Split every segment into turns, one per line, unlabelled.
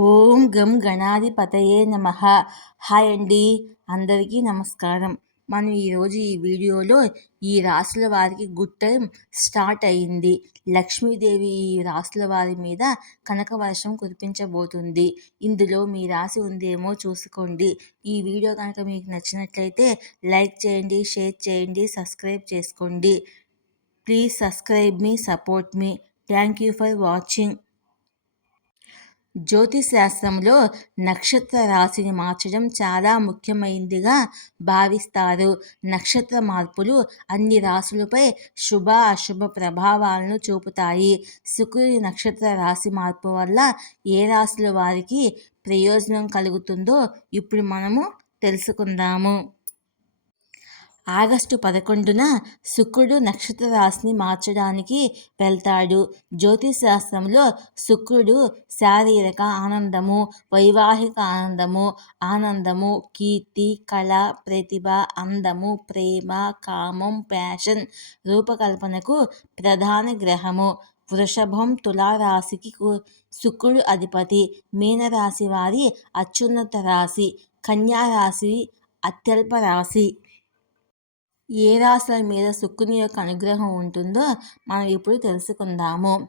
ఓం గం గణాధిపతయే నమ. హాయ్ అండి అందరికీ నమస్కారం. మనం ఈరోజు ఈ వీడియోలో ఈ రాసుల వారికి గుడ్ టైం స్టార్ట్ అయింది లక్ష్మీదేవి ఈ రాసుల వారి మీద కనక వర్షం కురిపించబోతుంది. ఇందులో మీ రాసి ఉందేమో చూసుకోండి. ఈ వీడియో కనుక మీకు నచ్చినట్లయితే లైక్ చేయండి షేర్ చేయండి సబ్స్క్రైబ్ చేసుకోండి. ప్లీజ్ సబ్స్క్రైబ్ మీ సపోర్ట్ మీ. Thank you for watching. జ్యోతిశాస్త్రంలో నక్షత్ర రాశిని మార్చడం చాలా ముఖ్యమైనదిగా భావిస్తారు. నక్షత్ర మార్పులు అన్ని రాశులపై శుభ అశుభ ప్రభావాలను చూపుతాయి. శుక్రుడి నక్షత్ర రాశి మార్పు వల్ల ఏ రాశుల వారికి ప్రయోజనం కలుగుతుందో ఇప్పుడు మనము తెలుసుకుందాము. ఆగస్టు పదకొండున శుక్రుడు నక్షత్ర రాశిని మార్చడానికి వెళ్తాడు. జ్యోతిశాస్త్రంలో శుక్రుడు శారీరక ఆనందము వైవాహిక ఆనందము ఆనందము కీర్తి కళ ప్రతిభ అందము ప్రేమ కామం ప్యాషన్ రూపకల్పనకు ప్రధాన గ్రహము. వృషభం తులారాశికి శుక్రుడు అధిపతి. మీనరాశి వారి అత్యున్నత రాశి. కన్యారాశి అత్యల్ప రాశి. ఏ రాశుల మీద శుక్రుని యొక్క అనుగ్రహం ఉంటుందో మనం ఇప్పుడు తెలుసుకుందాము.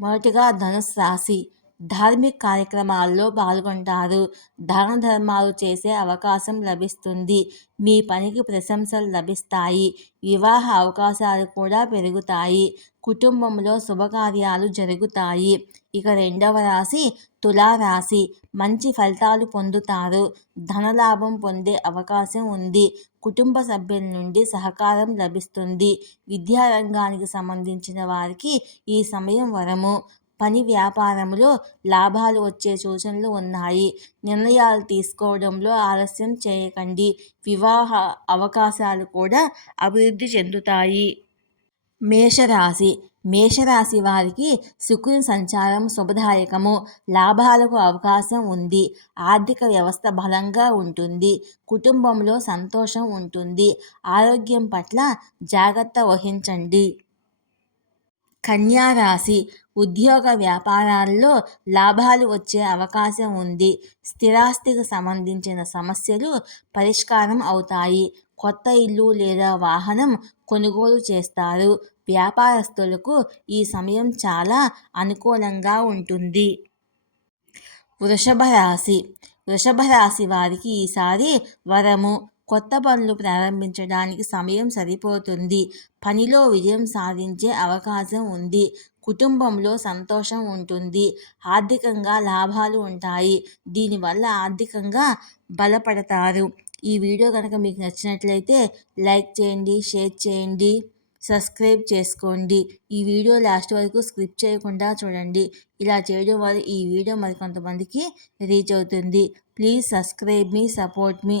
మొదటిగా ధనుసు రాశి. ధార్మిక కార్యక్రమాల్లో పాల్గొంటారు. దాన ధర్మాలు చేసే అవకాశం లభిస్తుంది. మీ పనికి ప్రశంసలు లభిస్తాయి. వివాహ అవకాశాలు కూడా పెరుగుతాయి. కుటుంబంలో శుభకార్యాలు జరుగుతాయి. ఇక రెండవ రాశి తులారాశి మంచి ఫలితాలు పొందుతారు. ధనలాభం పొందే అవకాశం ఉంది. కుటుంబ సభ్యుల నుండి సహకారం లభిస్తుంది. విద్యారంగానికి సంబంధించిన వారికి ఈ సమయం వరము. పని వ్యాపారంలో లాభాలు వచ్చే సూచనలు ఉన్నాయి. నిర్ణయాలు తీసుకోవడంలో ఆలస్యం చేయకండి. వివాహ అవకాశాలు కూడా అభివృద్ధి చెందుతాయి. మేషరాశి. మేషరాశి వారికి శుక్రుని సంచారం శుభదాయకము. లాభాలకు అవకాశం ఉంది. ఆర్థిక వ్యవస్థ బలంగా ఉంటుంది. కుటుంబంలో సంతోషం ఉంటుంది. ఆరోగ్యం పట్ల జాగ్రత్త వహించండి. కన్యారాశి ఉద్యోగ వ్యాపారాల్లో లాభాలు వచ్చే అవకాశం ఉంది. స్థిరాస్తికి సంబంధించిన సమస్యలు పరిష్కారం అవుతాయి. కొత్త ఇల్లు లేదా వాహనం కొనుగోలు చేస్తారు. వ్యాపారస్తులకు ఈ సమయం చాలా అనుకూలంగా ఉంటుంది. వృషభ రాశి. వృషభ రాశి వారికి ఈసారి వరము కొత్త పనులు ప్రారంభించడానికి సమయం సరిపోతుంది. పనిలో విజయం సాధించే అవకాశం ఉంది. కుటుంబంలో సంతోషం ఉంటుంది. ఆర్థికంగా లాభాలు ఉంటాయి. దీనివల్ల ఆర్థికంగా బలపడతారు. ఈ వీడియో కనుక మీకు నచ్చినట్లయితే లైక్ చేయండి షేర్ చేయండి సబ్స్క్రైబ్ చేసుకోండి. ఈ వీడియో లాస్ట్ వరకు స్క్రిప్ట్ చేయకుండా చూడండి. ఇలా చేయడం వల్ల ఈ వీడియో మరికొంతమందికి రీచ్ అవుతుంది. ప్లీజ్ సబ్స్క్రైబ్ మీ సపోర్ట్ మీ.